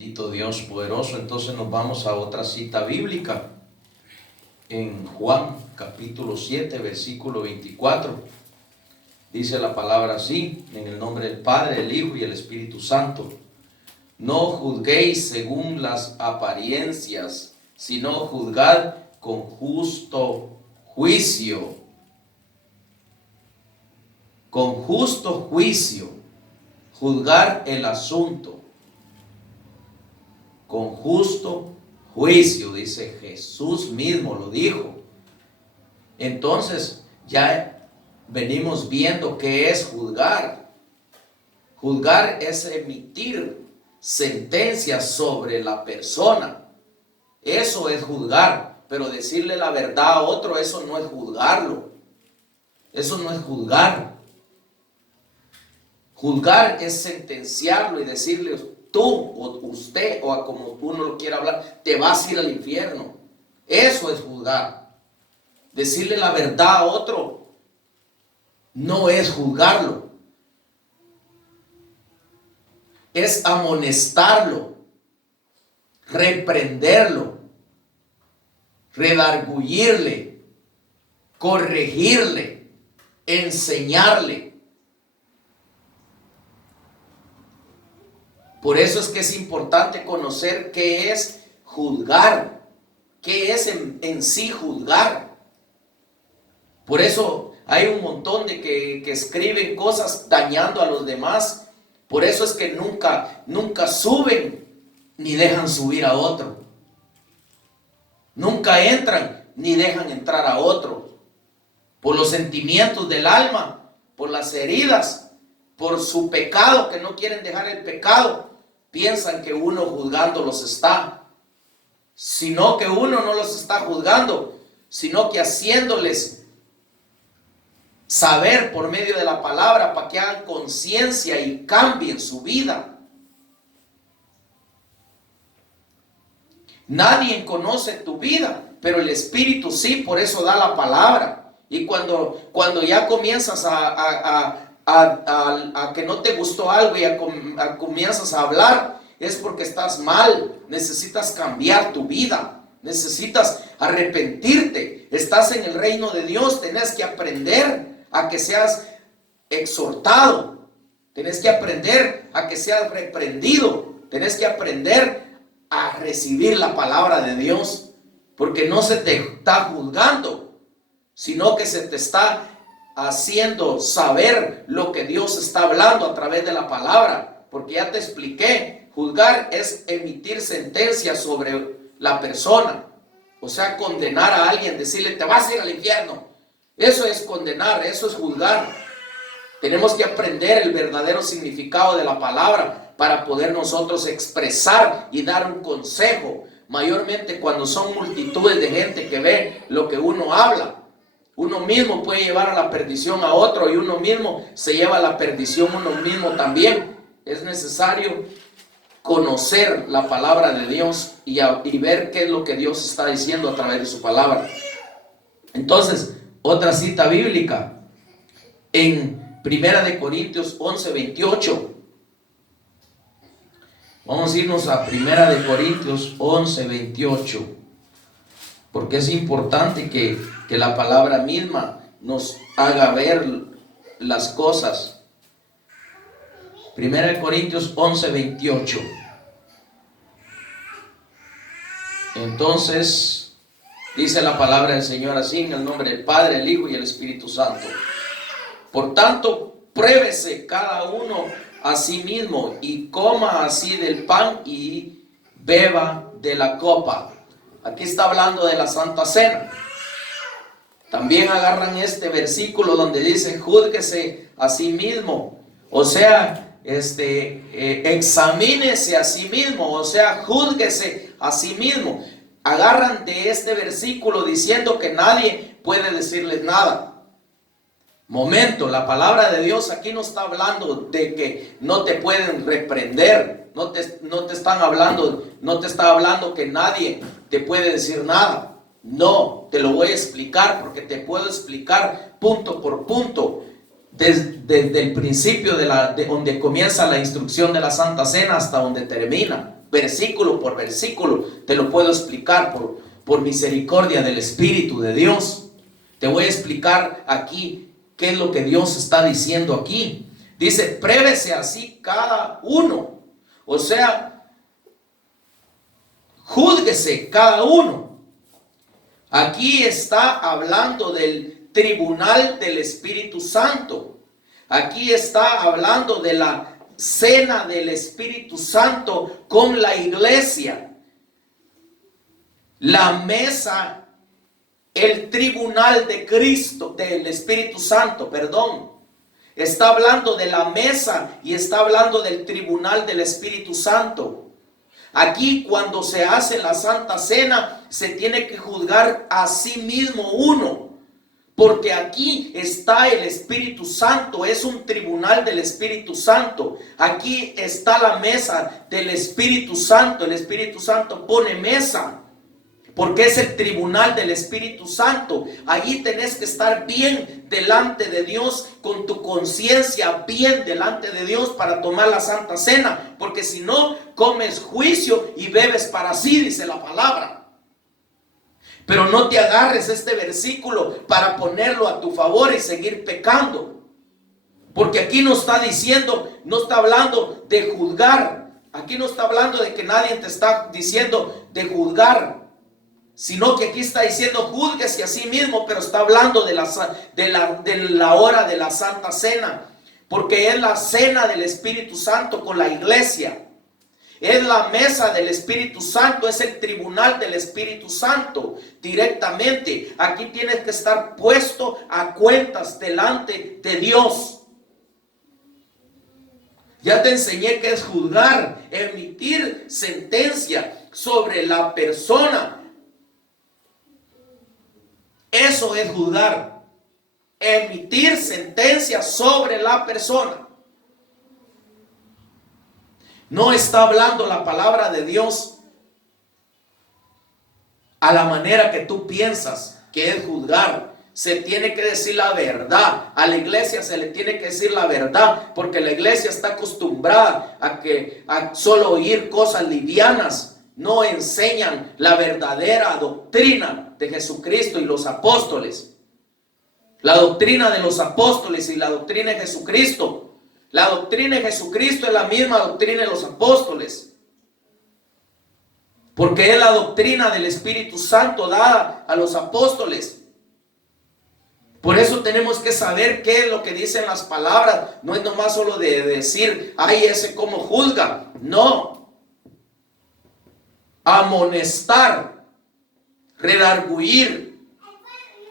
Bendito Dios poderoso. Entonces nos vamos a otra cita bíblica en Juan capítulo 7 versículo 24. Dice la palabra así: en el nombre del Padre, el Hijo y el Espíritu Santo. No juzguéis según las apariencias, sino juzgad con justo juicio. Con justo juicio, juzgar el asunto. Con justo juicio, dice Jesús mismo, lo dijo. Entonces ya venimos viendo qué es juzgar. Juzgar es emitir sentencias sobre la persona. Eso es juzgar. Pero decirle la verdad a otro, eso no es juzgarlo. Eso no es juzgar. Juzgar es sentenciarlo y decirle: tú o usted, o como uno lo quiera hablar, te vas a ir al infierno. Eso es juzgar. Decirle la verdad a otro no es juzgarlo. Es amonestarlo, reprenderlo, redarguirle, corregirle, enseñarle. Por eso es que es importante conocer qué es juzgar, qué es en sí juzgar. Por eso hay un montón de que escriben cosas dañando a los demás. Por eso es que nunca suben ni dejan subir a otro. Nunca entran ni dejan entrar a otro. Por los sentimientos del alma, por las heridas, por su pecado, que no quieren dejar el pecado. Piensan que uno juzgándolos está, sino que uno no los está juzgando, sino que haciéndoles saber por medio de la palabra para que hagan conciencia y cambien su vida. Nadie conoce tu vida, pero el Espíritu sí, por eso da la palabra. Y cuando ya comienzas a que no te gustó algo y comienzas a hablar, es porque estás mal. Necesitas cambiar tu vida, necesitas arrepentirte. Estás en el reino de Dios, tenés que aprender a que seas exhortado, tenés que aprender a que seas reprendido, tenés que aprender a recibir la palabra de Dios, porque no se te está juzgando, sino que se te está haciendo saber lo que Dios está hablando a través de la palabra. Porque ya te expliqué, juzgar es emitir sentencias sobre la persona. O sea, condenar a alguien, decirle: te vas a ir al infierno. Eso es condenar, eso es juzgar. Tenemos que aprender el verdadero significado de la palabra para poder nosotros expresar y dar un consejo. Mayormente cuando son multitudes de gente que ve lo que uno habla. Uno mismo puede llevar a la perdición a otro y uno mismo se lleva a la perdición uno mismo también. Es necesario conocer la palabra de Dios y ver qué es lo que Dios está diciendo a través de su palabra. Entonces, otra cita bíblica en 1 Corintios 11, 28. Vamos a irnos a 1 Corintios 11, 28. Porque es importante que la palabra misma nos haga ver las cosas. 1 Corintios 11, 28. Entonces, dice la palabra del Señor así, en el nombre del Padre, el Hijo y el Espíritu Santo. Por tanto, pruébese cada uno a sí mismo y coma así del pan y beba de la copa. Aquí está hablando de la Santa Cena. También agarran este versículo donde dice: júzguese a sí mismo. O sea, examínese a sí mismo. O sea, júzguese a sí mismo. Agarran de este versículo diciendo que nadie puede decirles nada. Momento, la palabra de Dios aquí no está hablando de que no te pueden reprender. No te está hablando que nadie te puede decir nada. No, te lo voy a explicar porque te puedo explicar punto por punto. Desde el principio de donde comienza la instrucción de la Santa Cena hasta donde termina. versículo por versículo, te lo puedo explicar por misericordia del Espíritu de Dios. Te voy a explicar aquí qué es lo que Dios está diciendo aquí. Dice, pruébese así cada uno. O sea, júzguese cada uno. Aquí está hablando del tribunal del Espíritu Santo. Aquí está hablando de la cena del Espíritu Santo con la iglesia. La mesa, el tribunal de Cristo, del Espíritu Santo, perdón. Está hablando de la mesa y está hablando del tribunal del Espíritu Santo. Aquí cuando se hace la Santa Cena, se tiene que juzgar a sí mismo uno. Porque aquí está el Espíritu Santo, es un tribunal del Espíritu Santo. Aquí está la mesa del Espíritu Santo. El Espíritu Santo pone mesa, porque es el tribunal del Espíritu Santo. Allí tenés que estar bien delante de Dios, con tu conciencia bien delante de Dios para tomar la Santa Cena. Porque si no, comes juicio y bebes para sí, dice la palabra. Pero no te agarres este versículo para ponerlo a tu favor y seguir pecando. Porque aquí no está diciendo, no está hablando de juzgar. Aquí no está hablando de que nadie te está diciendo de juzgar. Sino que aquí está diciendo júzguese a sí mismo, pero está hablando de la hora de la Santa Cena. Porque es la cena del Espíritu Santo con la iglesia. Es la mesa del Espíritu Santo, es el tribunal del Espíritu Santo directamente. Aquí tienes que estar puesto a cuentas delante de Dios. Ya te enseñé que es juzgar, emitir sentencia sobre la persona. Eso es juzgar, emitir sentencia sobre la persona. No está hablando la palabra de Dios a la manera que tú piensas que es juzgar. Se tiene que decir la verdad. A la iglesia se le tiene que decir la verdad, porque la iglesia está acostumbrada a solo oír cosas livianas. No enseñan la verdadera doctrina de Jesucristo y los apóstoles. La doctrina de los apóstoles y la doctrina de Jesucristo. La doctrina de Jesucristo es la misma doctrina de los apóstoles. Porque es la doctrina del Espíritu Santo dada a los apóstoles. Por eso tenemos que saber qué es lo que dicen las palabras. No es nomás solo de decir, ay, ese cómo juzga. No. Amonestar, redarguir,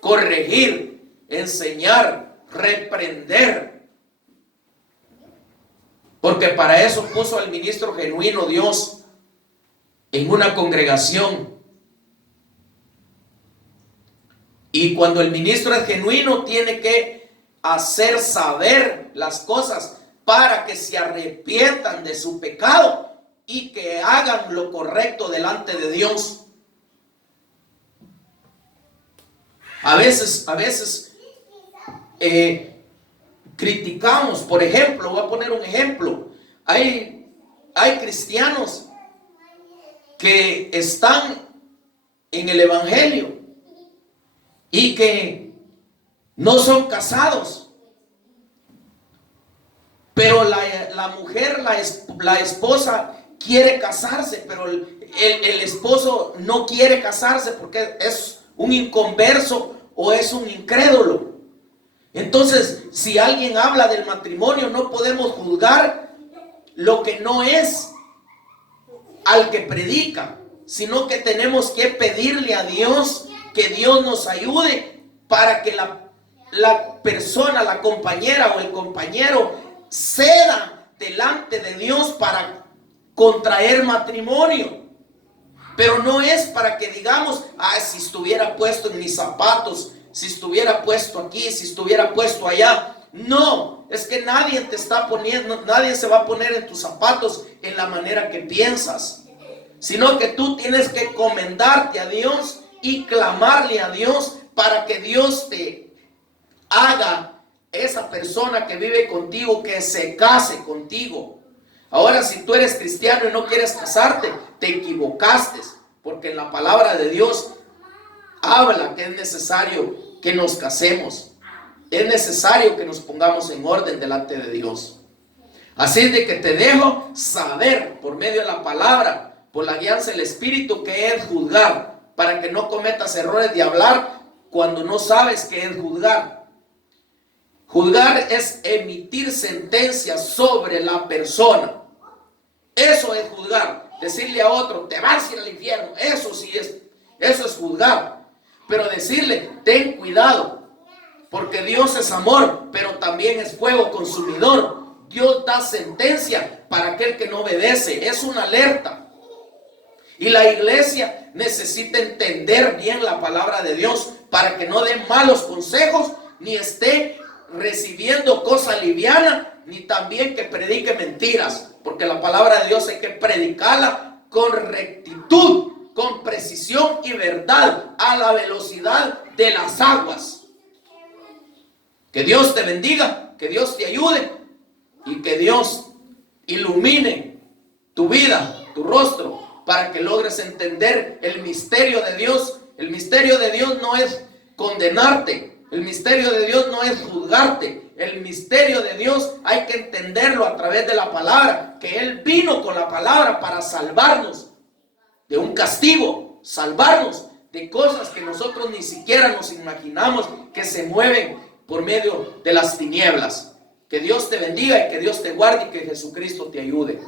corregir, enseñar, reprender. Porque para eso puso al ministro genuino Dios en una congregación. Y cuando el ministro es genuino, tiene que hacer saber las cosas para que se arrepientan de su pecado y que hagan lo correcto delante de Dios. A veces criticamos, por ejemplo, voy a poner un ejemplo. Hay cristianos que están en el evangelio y que no son casados, pero la mujer, la esposa quiere casarse, pero el esposo no quiere casarse porque es un inconverso o es un incrédulo. Entonces, si alguien habla del matrimonio, no podemos juzgar lo que no es al que predica, sino que tenemos que pedirle a Dios que Dios nos ayude para que la persona, la compañera o el compañero ceda delante de Dios para contraer matrimonio. Pero no es para que digamos, si estuviera puesto en mis zapatos, si estuviera puesto aquí, si estuviera puesto allá. No, es que nadie te está poniendo, nadie se va a poner en tus zapatos en la manera que piensas, sino que tú tienes que encomendarte a Dios y clamarle a Dios para que Dios te haga esa persona que vive contigo, que se case contigo. Ahora, si tú eres cristiano y no quieres casarte, te equivocaste, porque en la palabra de Dios habla que es necesario que nos casemos. Es necesario que nos pongamos en orden delante de Dios. Así es de que te dejo saber por medio de la palabra, por la guianza del Espíritu, que es juzgar, para que no cometas errores de hablar cuando no sabes qué es juzgar. Juzgar es emitir sentencias sobre la persona. Eso es juzgar. Decirle a otro, te vas a ir al infierno. Eso es juzgar. Pero decirle, ten cuidado, porque Dios es amor, pero también es fuego consumidor. Dios da sentencia para aquel que no obedece. Es una alerta. Y la iglesia necesita entender bien la palabra de Dios para que no dé malos consejos, ni esté recibiendo cosa liviana, ni también que predique mentiras. Porque la palabra de Dios hay que predicarla con rectitud, con precisión y verdad, a la velocidad de las aguas. Que Dios te bendiga, que Dios te ayude y que Dios ilumine tu vida, tu rostro, para que logres entender el misterio de Dios. El misterio de Dios no es condenarte, el misterio de Dios no es juzgarte. El misterio de Dios hay que entenderlo a través de la palabra, que Él vino con la palabra para salvarnos de un castigo, salvarnos de cosas que nosotros ni siquiera nos imaginamos que se mueven por medio de las tinieblas. Que Dios te bendiga y que Dios te guarde y que Jesucristo te ayude.